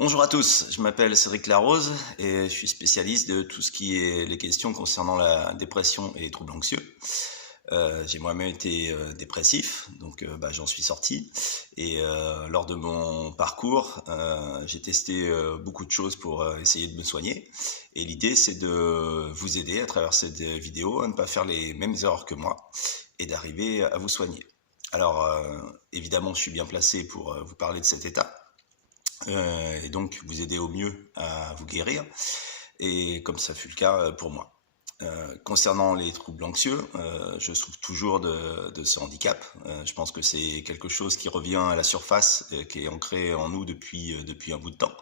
Bonjour à tous, je m'appelle Cédric Larose et je suis spécialiste de tout ce qui est les questions concernant la dépression et les troubles anxieux. J'ai moi-même été dépressif, donc j'en suis sorti. Et lors de mon parcours, j'ai testé beaucoup de choses pour essayer de me soigner. Et l'idée, c'est de vous aider à travers cette vidéo à ne pas faire les mêmes erreurs que moi et d'arriver à vous soigner. Alors, évidemment, je suis bien placé pour vous parler de cet état. Et donc vous aider au mieux à vous guérir, et comme ça fut le cas pour moi. Concernant les troubles anxieux, je souffre toujours de ce handicap. Je pense que c'est quelque chose qui revient à la surface, qui est ancré en nous depuis un bout de temps,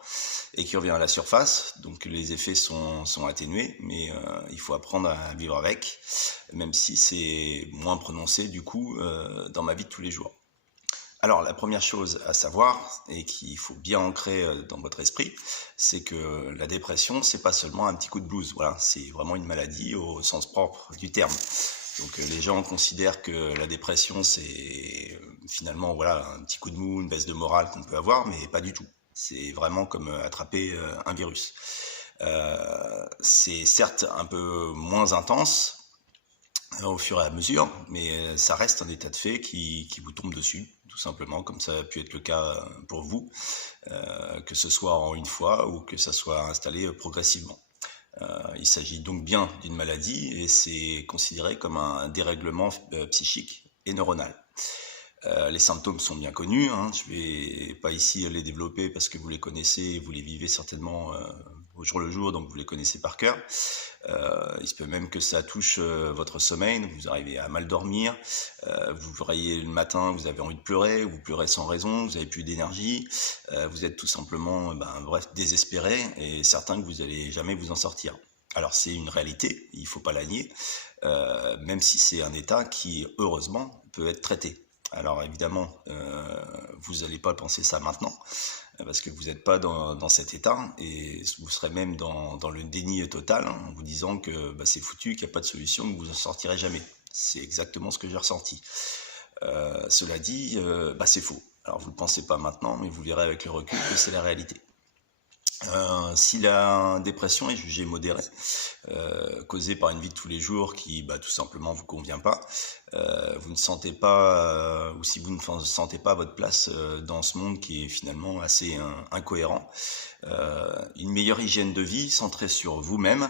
et qui revient à la surface, donc les effets sont atténués, mais il faut apprendre à vivre avec, même si c'est moins prononcé du coup dans ma vie de tous les jours. Alors, la première chose à savoir, et qu'il faut bien ancrer dans votre esprit, c'est que la dépression, c'est pas seulement un petit coup de blues. Voilà, c'est vraiment une maladie au sens propre du terme. Donc, les gens considèrent que la dépression, c'est finalement voilà un petit coup de mou, une baisse de morale qu'on peut avoir, mais pas du tout. C'est vraiment comme attraper un virus. C'est certes un peu moins intense au fur et à mesure, mais ça reste un état de fait qui vous tombe dessus, tout simplement, comme ça a pu être le cas pour vous, que ce soit en une fois ou que ça soit installé progressivement. Il s'agit donc bien d'une maladie et c'est considéré comme un dérèglement psychique et neuronal. Les symptômes sont bien connus, hein. Je ne vais pas ici les développer parce que vous les connaissez, vous les vivez certainement au jour le jour, donc vous les connaissez par cœur. Il se peut même que ça touche votre sommeil, donc vous arrivez à mal dormir, vous vous réveillez le matin, vous avez envie de pleurer, vous pleurez sans raison, vous n'avez plus d'énergie, vous êtes tout simplement bref, désespéré et certain que vous n'allez jamais vous en sortir. Alors c'est une réalité, il ne faut pas la nier, même si c'est un état qui, heureusement, peut être traité. Alors évidemment, vous n'allez pas penser ça maintenant, parce que vous n'êtes pas dans cet état, et vous serez même dans le déni total, hein, en vous disant que c'est foutu, qu'il n'y a pas de solution, que vous en sortirez jamais. C'est exactement ce que j'ai ressenti. Cela dit, c'est faux. Alors vous ne le pensez pas maintenant, mais vous verrez avec le recul que c'est la réalité. Si la dépression est jugée modérée, causée par une vie de tous les jours qui tout simplement vous convient pas, vous ne sentez pas, ou si vous ne sentez pas votre place dans ce monde qui est finalement assez incohérent, une meilleure hygiène de vie centrée sur vous-même,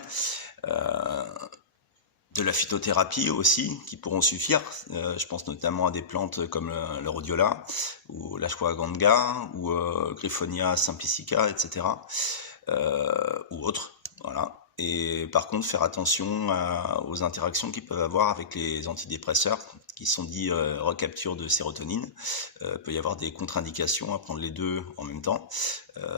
de la phytothérapie aussi, qui pourront suffire. Je pense notamment à des plantes comme le rhodiola, ou l'ashwagandha, ou Griffonia simplicica, etc. Ou autres, voilà. Et par contre, faire attention aux interactions qu'ils peuvent avoir avec les antidépresseurs, qui sont dits recapture de sérotonine. Peut y avoir des contre-indications à prendre les deux en même temps.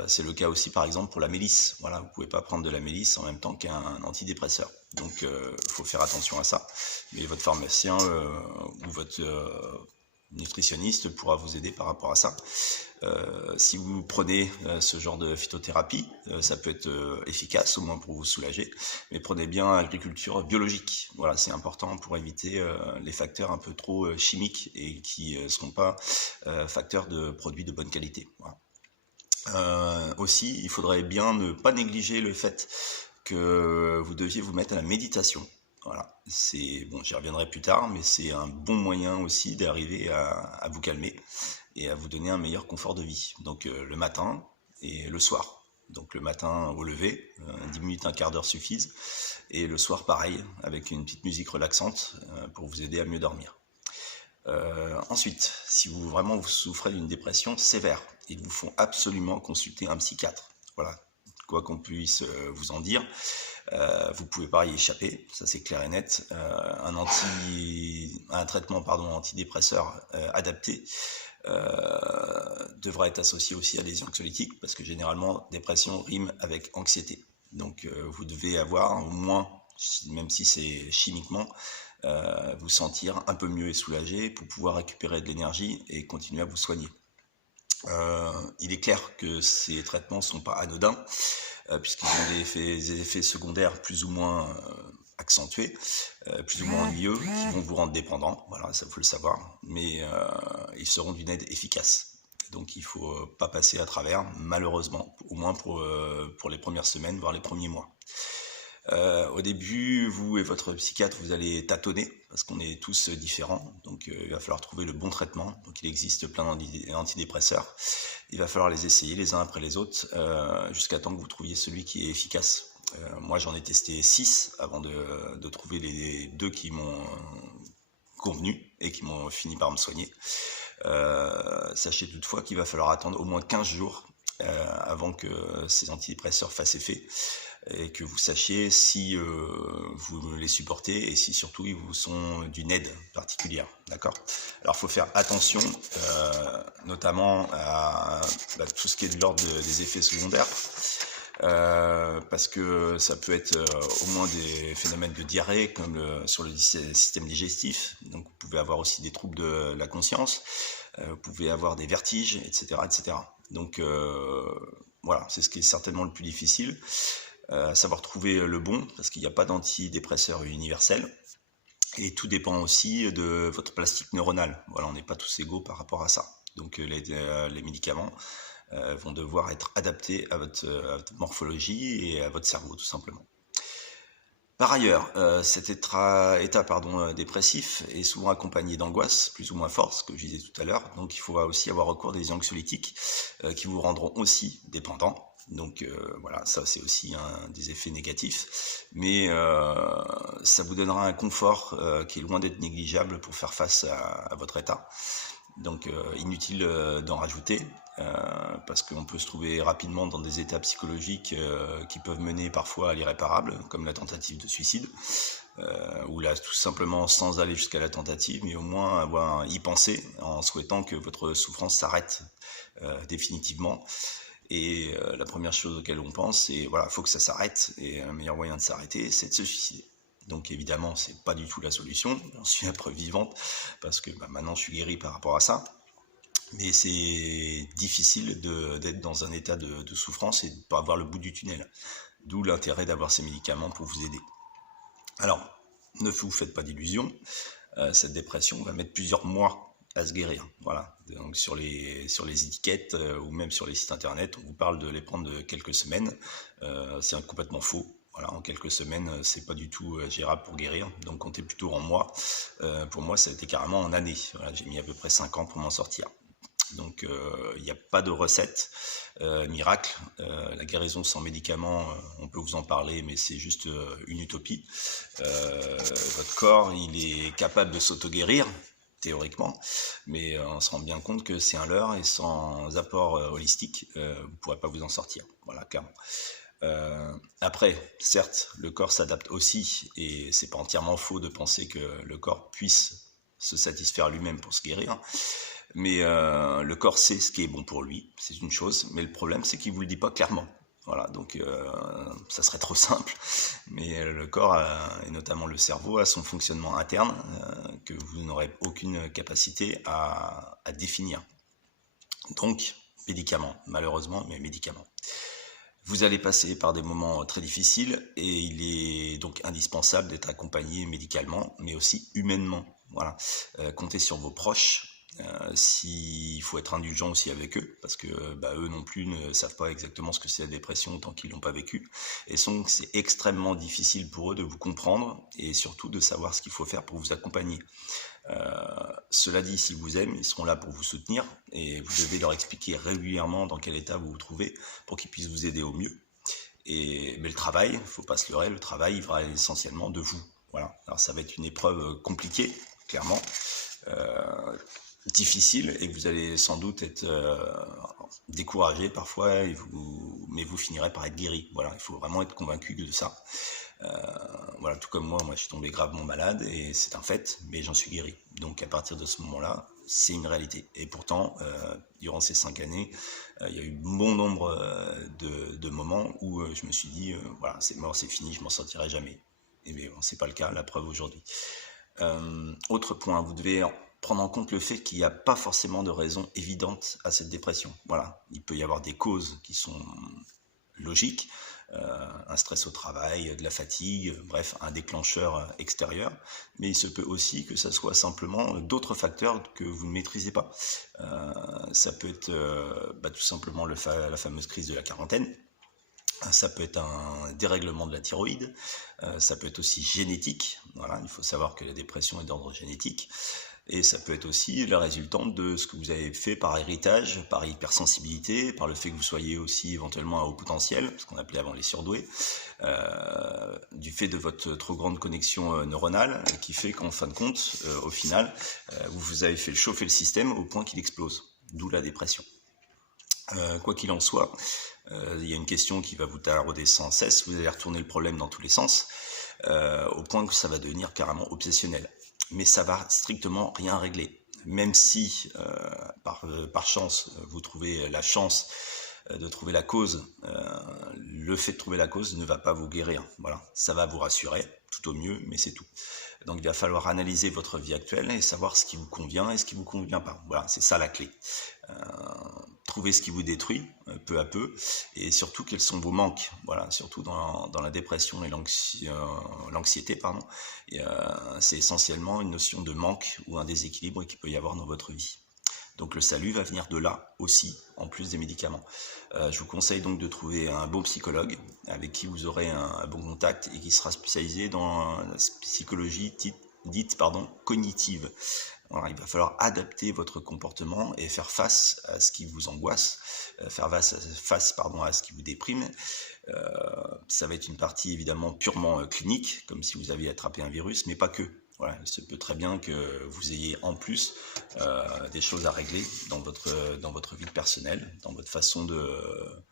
C'est le cas aussi, par exemple, pour la mélisse. Voilà, vous ne pouvez pas prendre de la mélisse en même temps qu'un antidépresseur. Donc, il faut faire attention à ça. Mais votre pharmacien ou votre nutritionniste pourra vous aider par rapport à ça. Si vous prenez ce genre de phytothérapie, ça peut être efficace, au moins pour vous soulager, mais prenez bien agriculture biologique. Voilà, c'est important pour éviter les facteurs un peu trop chimiques et qui ne seront pas facteurs de produits de bonne qualité. Voilà. Aussi, il faudrait bien ne pas négliger le fait que vous deviez vous mettre à la méditation. Voilà, c'est bon, j'y reviendrai plus tard, mais c'est un bon moyen aussi d'arriver à vous calmer et à vous donner un meilleur confort de vie. Donc le matin et le soir. Donc le matin au lever, 10 minutes, un quart d'heure suffisent, et le soir pareil, avec une petite musique relaxante pour vous aider à mieux dormir. Ensuite, si vous souffrez d'une dépression sévère, il vous faut absolument consulter un psychiatre. Voilà, quoi qu'on puisse vous en dire. Vous ne pouvez pas y échapper, ça c'est clair et net. Un traitement antidépresseur adapté devra être associé aussi à des anxiolytiques, parce que généralement dépression rime avec anxiété. Donc vous devez avoir au moins, même si c'est chimiquement, vous sentir un peu mieux et soulagé pour pouvoir récupérer de l'énergie et continuer à vous soigner. Il est clair que ces traitements ne sont pas anodins, puisqu'ils ont des effets secondaires plus ou moins accentués, plus ou moins ennuyeux, qui vont vous rendre dépendant, voilà, ça faut le savoir, mais ils seront d'une aide efficace. Donc il faut pas passer à travers, malheureusement, au moins pour les premières semaines, voire les premiers mois. Au début, vous et votre psychiatre, vous allez tâtonner, parce qu'on est tous différents, donc il va falloir trouver le bon traitement. Donc il existe plein d'antidépresseurs, il va falloir les essayer les uns après les autres, jusqu'à temps que vous trouviez celui qui est efficace. Moi j'en ai testé 6 avant de trouver les 2 qui m'ont convenu et qui m'ont fini par me soigner. Sachez toutefois qu'il va falloir attendre au moins 15 jours avant que ces antidépresseurs fassent effet et que vous sachiez si vous les supportez et si surtout ils vous sont d'une aide particulière, d'accord? Alors il faut faire attention notamment à tout ce qui est de l'ordre des effets secondaires, parce que ça peut être au moins des phénomènes de diarrhée comme sur le système digestif, donc vous pouvez avoir aussi des troubles de la conscience, vous pouvez avoir des vertiges, etc. etc. Donc voilà, c'est ce qui est certainement le plus difficile, savoir trouver le bon, parce qu'il n'y a pas d'antidépresseur universel, et tout dépend aussi de votre plastique neuronale. Voilà, on n'est pas tous égaux par rapport à ça. Donc les médicaments vont devoir être adaptés à votre morphologie et à votre cerveau, tout simplement. Par ailleurs, cet état dépressif est souvent accompagné d'angoisse, plus ou moins forte, ce que je disais tout à l'heure. Donc il faut aussi avoir recours à des anxiolytiques qui vous rendront aussi dépendants. Donc voilà, ça c'est aussi un des effets négatifs. Mais ça vous donnera un confort qui est loin d'être négligeable pour faire face à votre état. Donc inutile d'en rajouter, parce qu'on peut se trouver rapidement dans des états psychologiques qui peuvent mener parfois à l'irréparable, comme la tentative de suicide, ou là tout simplement sans aller jusqu'à la tentative, mais au moins y penser en souhaitant que votre souffrance s'arrête définitivement. Et la première chose auquel on pense, c'est voilà, il faut que ça s'arrête, et un meilleur moyen de s'arrêter, c'est de se suicider. Donc évidemment, c'est pas du tout la solution, j'en suis la preuve vivante, parce que maintenant je suis guéri par rapport à ça. Mais c'est difficile d'être dans un état de souffrance et de ne pas avoir le bout du tunnel. D'où l'intérêt d'avoir ces médicaments pour vous aider. Alors, ne vous faites pas d'illusions, cette dépression va mettre plusieurs mois à se guérir. Voilà. Donc sur les étiquettes ou même sur les sites internet, on vous parle de les prendre de quelques semaines. C'est complètement faux. Voilà, en quelques semaines, c'est pas du tout gérable pour guérir. Donc comptez plutôt en mois. Pour moi, ça a été carrément en années. Voilà, j'ai mis à peu près 5 ans pour m'en sortir. Donc il n'y a pas de recette miracle. La guérison sans médicaments, on peut vous en parler, mais c'est juste une utopie. Votre corps, il est capable de s'auto-guérir, théoriquement, mais on se rend bien compte que c'est un leurre, et sans apport holistique, vous ne pourrez pas vous en sortir. Voilà, clairement. Après, certes, le corps s'adapte aussi, et c'est pas entièrement faux de penser que le corps puisse se satisfaire lui-même pour se guérir. Mais le corps sait ce qui est bon pour lui, c'est une chose, mais le problème c'est qu'il ne vous le dit pas clairement. Voilà, donc ça serait trop simple, mais le corps, et notamment le cerveau, a son fonctionnement interne que vous n'aurez aucune capacité à définir. Donc, médicaments, malheureusement, mais médicaments. Vous allez passer par des moments très difficiles, et il est donc indispensable d'être accompagné médicalement, mais aussi humainement. Voilà, comptez sur vos proches. S'il faut être indulgent aussi avec eux, parce que eux non plus ne savent pas exactement ce que c'est la dépression tant qu'ils l'ont pas vécu, et donc c'est extrêmement difficile pour eux de vous comprendre et surtout de savoir ce qu'il faut faire pour vous accompagner. Cela dit, s'ils vous aiment, ils seront là pour vous soutenir, et vous devez leur expliquer régulièrement dans quel état vous vous trouvez pour qu'ils puissent vous aider au mieux. Mais le travail, il ne faut pas se leurrer, le travail il va essentiellement de vous. Voilà. Alors ça va être une épreuve compliquée, clairement, difficile, et vous allez sans doute être découragé parfois, mais vous finirez par être guéri. Voilà, il faut vraiment être convaincu de ça. Voilà, tout comme moi je suis tombé gravement malade, et c'est un fait, mais j'en suis guéri. Donc à partir de ce moment-là, c'est une réalité. Et pourtant, durant ces 5 années, il y a eu bon nombre de moments où je me suis dit, voilà, c'est mort, c'est fini, je m'en sortirai jamais. Et bien, c'est pas le cas, la preuve aujourd'hui. Autre point, vous devez prendre en compte le fait qu'il n'y a pas forcément de raison évidente à cette dépression. Voilà, il peut y avoir des causes qui sont logique, un stress au travail, de la fatigue, bref, un déclencheur extérieur, mais il se peut aussi que ça soit simplement d'autres facteurs que vous ne maîtrisez pas. Ça peut être tout simplement la fameuse crise de la quarantaine. Ça peut être un dérèglement de la thyroïde, ça peut être aussi génétique, voilà, il faut savoir que la dépression est d'ordre génétique, et ça peut être aussi la résultante de ce que vous avez fait par héritage, par hypersensibilité, par le fait que vous soyez aussi éventuellement à haut potentiel, ce qu'on appelait avant les surdoués, du fait de votre trop grande connexion neuronale, qui fait qu'en fin de compte, au final, vous avez fait chauffer le système au point qu'il explose, d'où la dépression. Quoi qu'il en soit, il y a une question qui va vous tarauder sans cesse, vous allez retourner le problème dans tous les sens, au point que ça va devenir carrément obsessionnel. Mais ça va strictement rien régler. Même si, par chance, vous trouvez la chance de trouver la cause, le fait de trouver la cause ne va pas vous guérir. Voilà, ça va vous rassurer, tout au mieux, mais c'est tout. Donc il va falloir analyser votre vie actuelle et savoir ce qui vous convient et ce qui vous convient pas. Voilà, c'est ça la clé. Trouver ce qui vous détruit peu à peu, et surtout quels sont vos manques. Voilà, surtout dans la dépression et l'anxiété, pardon. C'est essentiellement une notion de manque ou un déséquilibre qu'il peut y avoir dans votre vie. Donc le salut va venir de là aussi, en plus des médicaments. Je vous conseille donc de trouver un bon psychologue avec qui vous aurez un bon contact et qui sera spécialisé dans la psychologie dite cognitive. Voilà, il va falloir adapter votre comportement et faire face à ce qui vous angoisse, faire face à ce qui vous déprime. Ça va être une partie évidemment purement clinique, comme si vous aviez attrapé un virus, mais pas que. Voilà, il se peut très bien que vous ayez en plus des choses à régler dans votre vie personnelle, dans votre façon de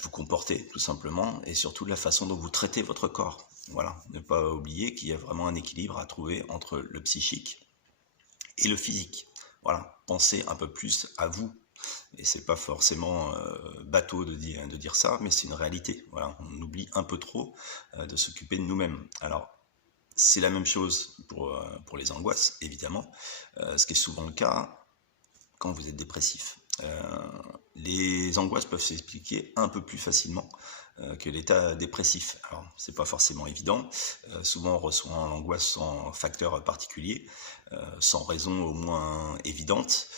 vous comporter tout simplement, et surtout de la façon dont vous traitez votre corps. Voilà, ne pas oublier qu'il y a vraiment un équilibre à trouver entre le psychique et le physique. Voilà, pensez un peu plus à vous. Et c'est pas forcément bateau de dire ça, mais c'est une réalité. Voilà, on oublie un peu trop de s'occuper de nous-mêmes. Alors, c'est la même chose pour les angoisses, évidemment, ce qui est souvent le cas quand vous êtes dépressif. Les angoisses peuvent s'expliquer un peu plus facilement que l'état dépressif. Alors, c'est pas forcément évident. Souvent, on ressent l'angoisse sans facteur particulier, sans raison au moins évidente,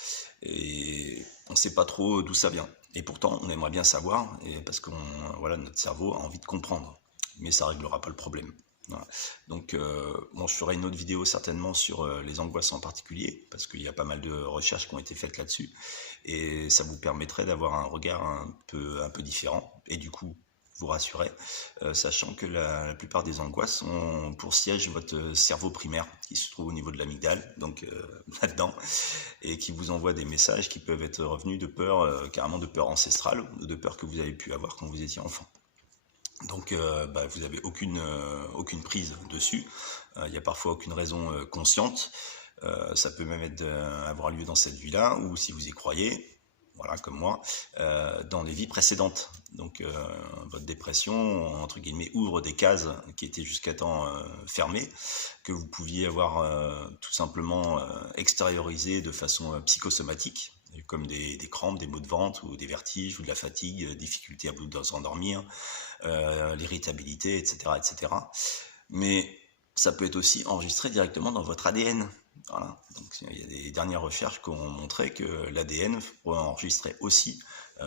et on ne sait pas trop d'où ça vient. Et pourtant, on aimerait bien savoir, parce que notre cerveau a envie de comprendre, mais ça réglera pas le problème. Voilà. Donc, je ferai une autre vidéo certainement sur les angoisses en particulier, parce qu'il y a pas mal de recherches qui ont été faites là-dessus, et ça vous permettrait d'avoir un regard un peu différent, et du coup, vous rassurer, sachant que la plupart des angoisses ont pour siège votre cerveau primaire, qui se trouve au niveau de l'amygdale, donc là-dedans, et qui vous envoie des messages qui peuvent être revenus de peur, carrément de peur ancestrale, ou de peur que vous avez pu avoir quand vous étiez enfant. Donc vous n'avez aucune prise dessus, il n'y a parfois aucune raison consciente, ça peut même avoir lieu dans cette vie-là, ou si vous y croyez, voilà, comme moi, dans les vies précédentes. Donc votre dépression, entre guillemets, ouvre des cases qui étaient jusqu'à temps fermées, que vous pouviez avoir tout simplement extériorisées de façon psychosomatique, comme des crampes, des maux de ventre, ou des vertiges, ou de la fatigue, difficulté à vous endormir, l'irritabilité, etc., etc. Mais ça peut être aussi enregistré directement dans votre ADN. Voilà. Donc, il y a des dernières recherches qui ont montré que l'ADN pourrait enregistrer aussi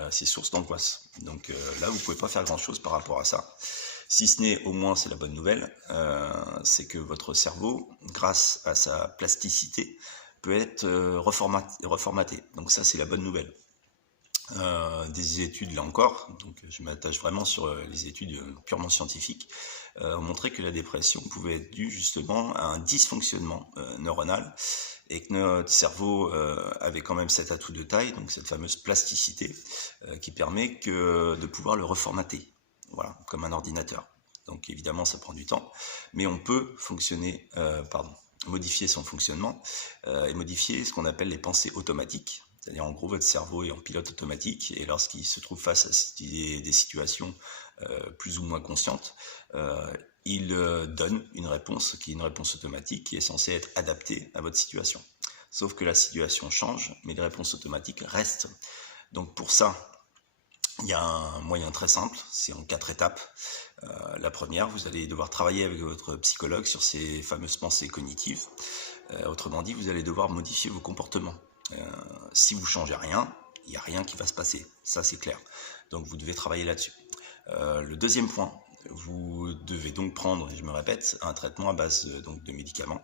ces sources d'angoisse. Donc là, vous ne pouvez pas faire grand-chose par rapport à ça. Si ce n'est, au moins, c'est la bonne nouvelle, c'est que votre cerveau, grâce à sa plasticité, peut être reformaté. Donc ça, c'est la bonne nouvelle. Des études, là encore, donc je m'attache vraiment sur les études purement scientifiques, ont montré que la dépression pouvait être due justement à un dysfonctionnement neuronal, et que notre cerveau avait quand même cet atout de taille, donc cette fameuse plasticité, qui permet de pouvoir le reformater, voilà, comme un ordinateur. Donc évidemment, ça prend du temps, mais on peut modifier son fonctionnement et modifier ce qu'on appelle les pensées automatiques. C'est-à-dire, en gros, votre cerveau est en pilote automatique, et lorsqu'il se trouve face à des situations plus ou moins conscientes, il donne une réponse qui est une réponse automatique, qui est censée être adaptée à votre situation. Sauf que la situation change, mais les réponses automatiques restent. Donc pour ça, Il y a un moyen très simple, c'est en 4 étapes. La première, vous allez devoir travailler avec votre psychologue sur ces fameuses pensées cognitives. Autrement dit, vous allez devoir modifier vos comportements. Si vous ne changez rien, il n'y a rien qui va se passer, ça c'est clair. Donc vous devez travailler là-dessus. Le deuxième point, vous devez donc prendre, je me répète, un traitement à base de médicaments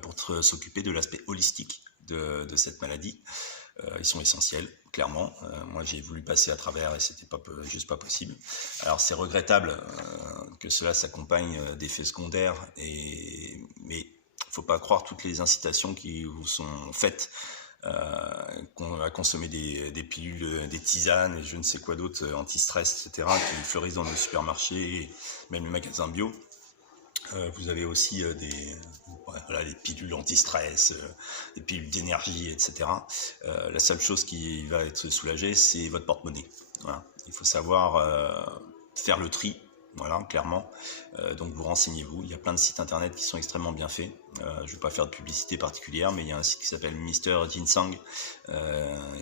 pour s'occuper de l'aspect holistique de cette maladie. Ils sont essentiels, clairement. Moi, j'ai voulu passer à travers et c'était juste pas possible. Alors, c'est regrettable que cela s'accompagne d'effets secondaires, mais il faut pas croire toutes les incitations qui vous sont faites à consommer des pilules, des tisanes et je ne sais quoi d'autre, anti-stress, etc., qui fleurissent dans nos supermarchés, même les magasins bio. Vous avez aussi des pilules anti-stress, des pilules d'énergie, etc. La seule chose qui va être soulagée, c'est votre porte-monnaie. Voilà. Il faut savoir faire le tri, voilà, clairement. Donc vous renseignez-vous. Il y a plein de sites internet qui sont extrêmement bien faits. Je ne vais pas faire de publicité particulière, mais il y a un site qui s'appelle Mr Ginseng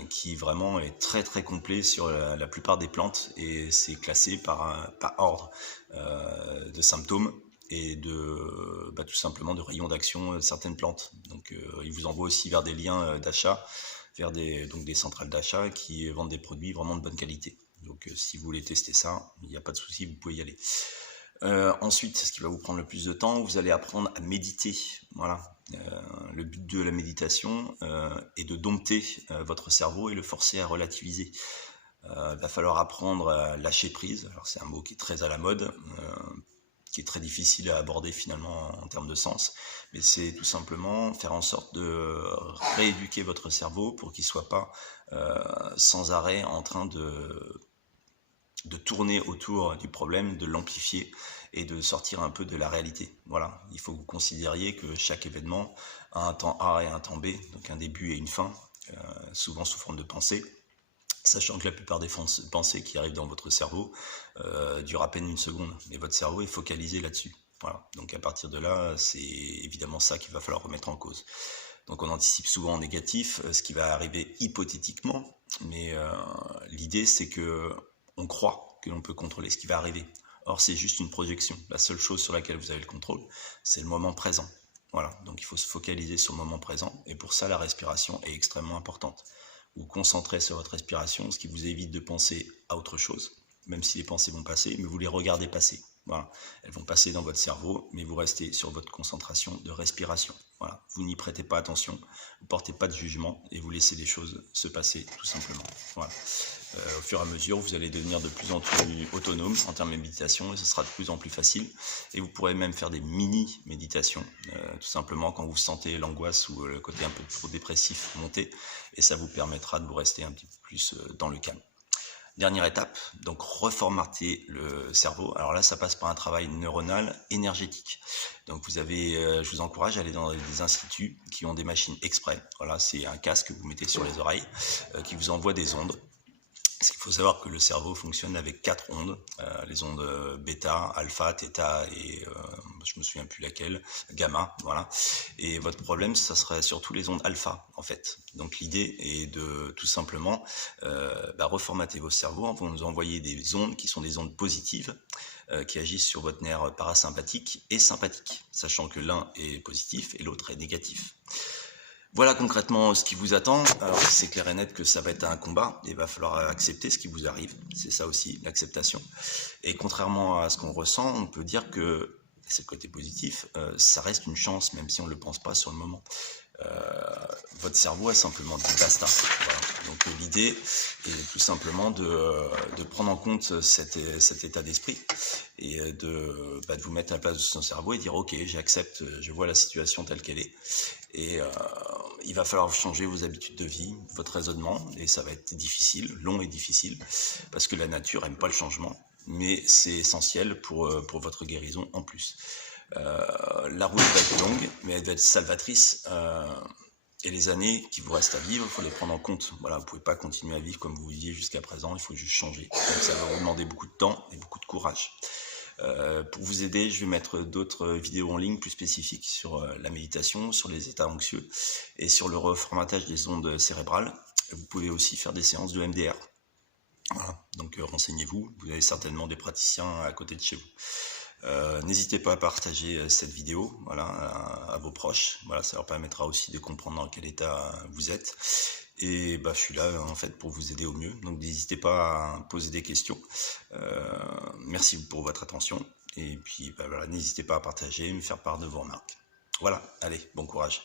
qui vraiment est très très complet sur la plupart des plantes et c'est classé par ordre de symptômes et tout simplement de rayons d'action de certaines plantes. Donc il vous envoie aussi vers des liens d'achat, vers des centrales d'achat qui vendent des produits vraiment de bonne qualité. Donc si vous voulez tester ça, il n'y a pas de souci, vous pouvez y aller. Ensuite, ce qui va vous prendre le plus de temps, vous allez apprendre à méditer. Voilà. Le but de la méditation est de dompter votre cerveau et le forcer à relativiser. Il va falloir apprendre à lâcher prise. Alors c'est un mot qui est très à la mode, qui est très difficile à aborder finalement en termes de sens, mais c'est tout simplement faire en sorte de rééduquer votre cerveau pour qu'il ne soit pas sans arrêt en train de tourner autour du problème, de l'amplifier et de sortir un peu de la réalité. Voilà, il faut que vous considériez que chaque événement a un temps A et un temps B, donc un début et une fin, souvent sous forme de pensée. Sachant que la plupart des pensées qui arrivent dans votre cerveau durent à peine une seconde, mais votre cerveau est focalisé là-dessus. Voilà. Donc à partir de là, c'est évidemment ça qu'il va falloir remettre en cause. Donc on anticipe souvent en négatif ce qui va arriver hypothétiquement, mais l'idée c'est que on croit que l'on peut contrôler ce qui va arriver. Or c'est juste une projection. La seule chose sur laquelle vous avez le contrôle, c'est le moment présent. Voilà. Donc il faut se focaliser sur le moment présent, et pour ça la respiration est extrêmement importante. Vous concentrez sur votre respiration, ce qui vous évite de penser à autre chose, même si les pensées vont passer, mais vous les regardez passer. Voilà. Elles vont passer dans votre cerveau, mais vous restez sur votre concentration de respiration. Voilà. Vous n'y prêtez pas attention, vous ne portez pas de jugement et vous laissez les choses se passer tout simplement. Voilà. Au fur et à mesure, vous allez devenir de plus en plus autonome en termes de méditation et ce sera de plus en plus facile. Et vous pourrez même faire des mini-méditations, tout simplement quand vous sentez l'angoisse ou le côté un peu trop dépressif monter. Et ça vous permettra de vous rester un petit peu plus dans le calme. Dernière étape, donc reformater le cerveau. Alors là, ça passe par un travail neuronal énergétique. Donc je vous encourage à aller dans des instituts qui ont des machines exprès. Voilà, c'est un casque que vous mettez sur les oreilles qui vous envoie des ondes. Parce qu'il faut savoir que le cerveau fonctionne avec 4 ondes, les ondes bêta, alpha, theta et je me souviens plus laquelle, gamma, voilà. Et votre problème, ça serait surtout les ondes alpha, en fait. Donc l'idée est de tout simplement reformater vos cerveaux en vous envoyer des ondes qui sont des ondes positives, qui agissent sur votre nerf parasympathique et sympathique, sachant que l'un est positif et l'autre est négatif. Voilà concrètement ce qui vous attend. Alors c'est clair et net que ça va être un combat, il va falloir accepter ce qui vous arrive, c'est ça aussi l'acceptation. Et contrairement à ce qu'on ressent, on peut dire que, c'est le côté positif, ça reste une chance même si on ne le pense pas sur le moment. Votre cerveau a simplement dit basta. Voilà. Donc l'idée est tout simplement de prendre en compte cet état d'esprit et de vous mettre à la place de son cerveau et dire ok, j'accepte, je vois la situation telle qu'elle est et il va falloir changer vos habitudes de vie, votre raisonnement et ça va être difficile, long et difficile parce que la nature aime pas le changement mais c'est essentiel pour votre guérison en plus. La route va être longue, mais elle va être salvatrice. Et les années qui vous restent à vivre, il faut les prendre en compte. Voilà, vous ne pouvez pas continuer à vivre comme vous viviez jusqu'à présent, il faut juste changer. Donc ça va vous demander beaucoup de temps et beaucoup de courage. Pour vous aider, je vais mettre d'autres vidéos en ligne plus spécifiques sur la méditation, sur les états anxieux et sur le reformatage des ondes cérébrales. Vous pouvez aussi faire des séances de MDR. Donc renseignez-vous, vous avez certainement des praticiens à côté de chez vous. N'hésitez pas à partager cette vidéo, voilà, à vos proches, voilà, ça leur permettra aussi de comprendre dans quel état vous êtes. Et bah, je suis là en fait pour vous aider au mieux, donc n'hésitez pas à poser des questions. Merci pour votre attention, et puis bah, voilà, n'hésitez pas à partager, me faire part de vos remarques. Voilà, allez, bon courage.